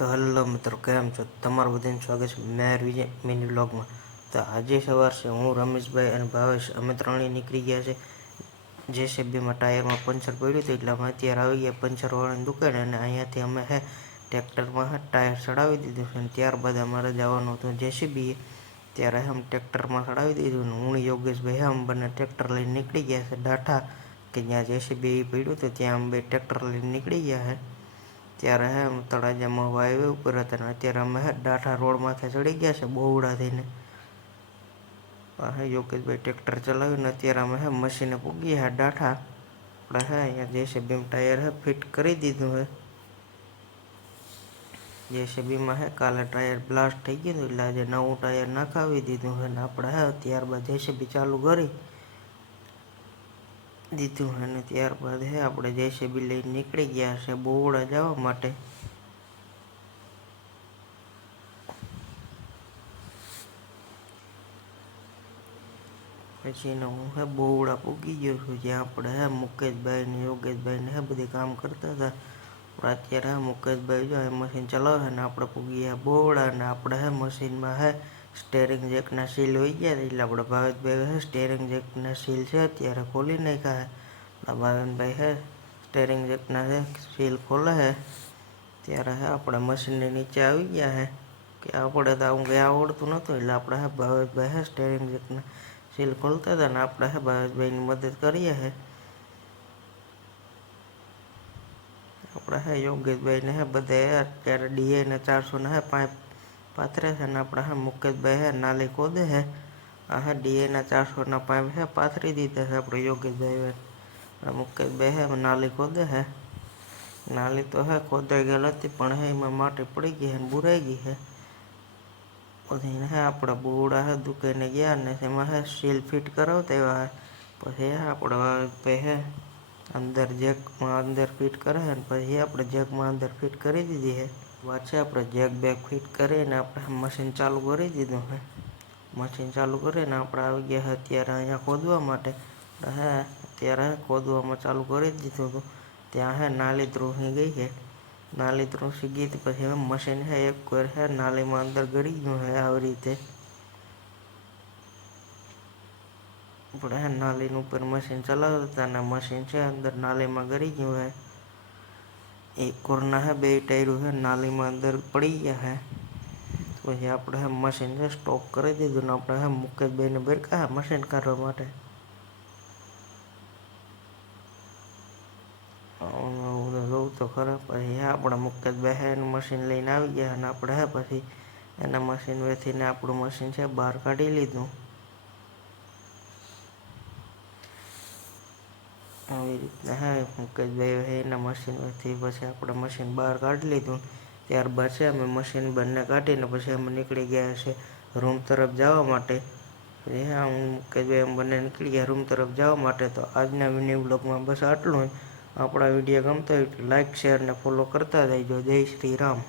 તો હલો મિત્રો, કેમ છો? તમારું બધાનું સ્વાગત છે મેર વિજય મિની વ્લોગમાં. તો આજે સવાર છે, હું રમેશભાઈ અને ભાવેશ અમે ત્રણેય નીકળી ગયા છે જેસીબીમાં ટાયરમાં પંચર પડ્યું હતું, એટલે અમે અત્યારે આવી ગયા પંચરવાળાની દુકાને. અને અહીંયાથી અમે ટ્રેક્ટરમાં ટાયર ચડાવી દીધું છે. અને ત્યારબાદ અમારે જવાનું હતું જેસીબીએ. ત્યારે અમે ટ્રેક્ટરમાં ચડાવી દીધું ને હું યોગેશભાઈ અમે બંને ટ્રેક્ટર લઈને નીકળી ગયા છે ડાઠા, કે જ્યાં જેસીબી પડ્યું હતું ત્યાં અમે બે ટ્રેક્ટર લઈને નીકળી ગયા છે. ત્યારે તળાજામાં હાઈવે ઉપર હતા ને અત્યારે અમે ડાઠા રોડમાંથી ચડી ગયા છે બોવડા થઈને. યોગેશભાઈ ટ્રેક્ટર ચલાવીને અત્યારે અમે મશીને પૂગી ડાઠા. આપણે અહીંયા જેસીબીમાં ટાયર ફિટ કરી દીધું છે. જેસીબીમાં કાલે ટાયર બ્લાસ્ટ થઈ ગયું હતું, એટલે આજે નવું ટાયર નાખાવી દીધું છે. ને આપણે ત્યારબાદ જેસીબી ચાલુ કરી દીધું અને ત્યારબાદ આપણે જેસીબી લઈને નીકળી ગયા છે બોવડા જવા માટે. પછી હું બોવડા પૂગી ગયો છું, જ્યાં આપણે મુકેશભાઈ ને યોગેશભાઈ ને બધી કામ કરતા હતા. અત્યારે મુકેશભાઈ જો મશીન ચલાવે છે ને આપણે પૂગી ગયા બોવડા. ને આપણે મશીનમાં સ્ટેરિંગ જેકના સીલ હોઈ ગયા, એટલે આપણે ભાવેશભાઈ સ્ટેરિંગ જેકના સીલ છે અત્યારે ખોલી નાખ્યા છે. ભાવેશભાઈ સ્ટેરિંગ જેકના સીલ ખોલે છે. ત્યારે આપણે મશીનની નીચે આવી ગયા છે, કે આપણે તો આવું કંઈ આવડતું નહોતું, એટલે આપણે ભાવેશભાઈ સ્ટેરિંગ જેકના સીલ ખોલતા હતા ને આપણે ભાવેશભાઈની મદદ કરીએ છે. આપણે યોગેશભાઈને બધા અત્યારે ડીઆઈને 400 પાઇપ પાથરે છે ને આપણે મુકેશભાઈ નાલી ખોદે છે. ડીઆઈના 400 પાઇપ પાથરી દીધા છે આપણે યોગેશભાઈ. મુકેશભાઈ નાલી ખોદે છે. નાલી તો ખોદાઈ ગયેલ હતી, પણ એમાં માટી પડી ગઈ છે, બુરાઈ ગઈ છે બધી. આપણે બોવડા દુકાને ગયા ને એમાં સીલ ફિટ કરાવતા એવા. પછી આપણે અંદર જેકમાં અંદર ફિટ કરે છે, પછી આપણે જેકમાં અંદર ફિટ કરી દીધી છે. વાત છે આપણે જેક બેક ફિટ કરીને આપણે મશીન ચાલુ કરી દીધું છે. મશીન ચાલુ કરીને આપણે આવી ગયા અત્યારે અહીંયા ખોદવા માટે. અત્યારે ખોદવામાં ચાલુ કરી દીધું હતું. ત્યાં નાલી ધ્રુસી ગઈ છે. નાલી ધ્રુસી ગઈ પછી મશીન એક વાર નાલીમાં અંદર ગળી ગયું છે આવી રીતે. આપણે નાલીનું ઉપર મશીન ચલાવતા હતા અને મશીન છે અંદર નાલીમાં ગળી ગયું છે. એક કોરના બે ટાયરું નાલીમાં અંદર પડી ગયા છે. પછી આપણે મશીન સ્ટોપ કરી દીધું ને આપણે મુકેશભાઈને બેરકા મશીન કાઢવા માટે. જોઉં તો ખરા. પછી આપણે મુકેશભાઈ એનું મશીન લઈને આવી ગયા અને આપણે પછી એના મશીન વેચીને આપણું મશીન છે બહાર કાઢી લીધું. આવી રીતના મુકેશભાઈ એના મશીનથી પછી આપણે મશીન બહાર કાઢી લીધું. ત્યારબાદ છે અમે મશીન બંને કાઢીને પછી અમે નીકળી ગયા છે રૂમ તરફ જવા માટે. હું મુકેશભાઈ એમ બંને નીકળી ગયા રૂમ તરફ જવા માટે. તો આજના મિની વ્લોગમાં બસ આટલું જ. આપણા વિડીયો ગમતો હોય તો લાઇક, શેર ને ફોલો કરતા જજો. જય શ્રી રામ.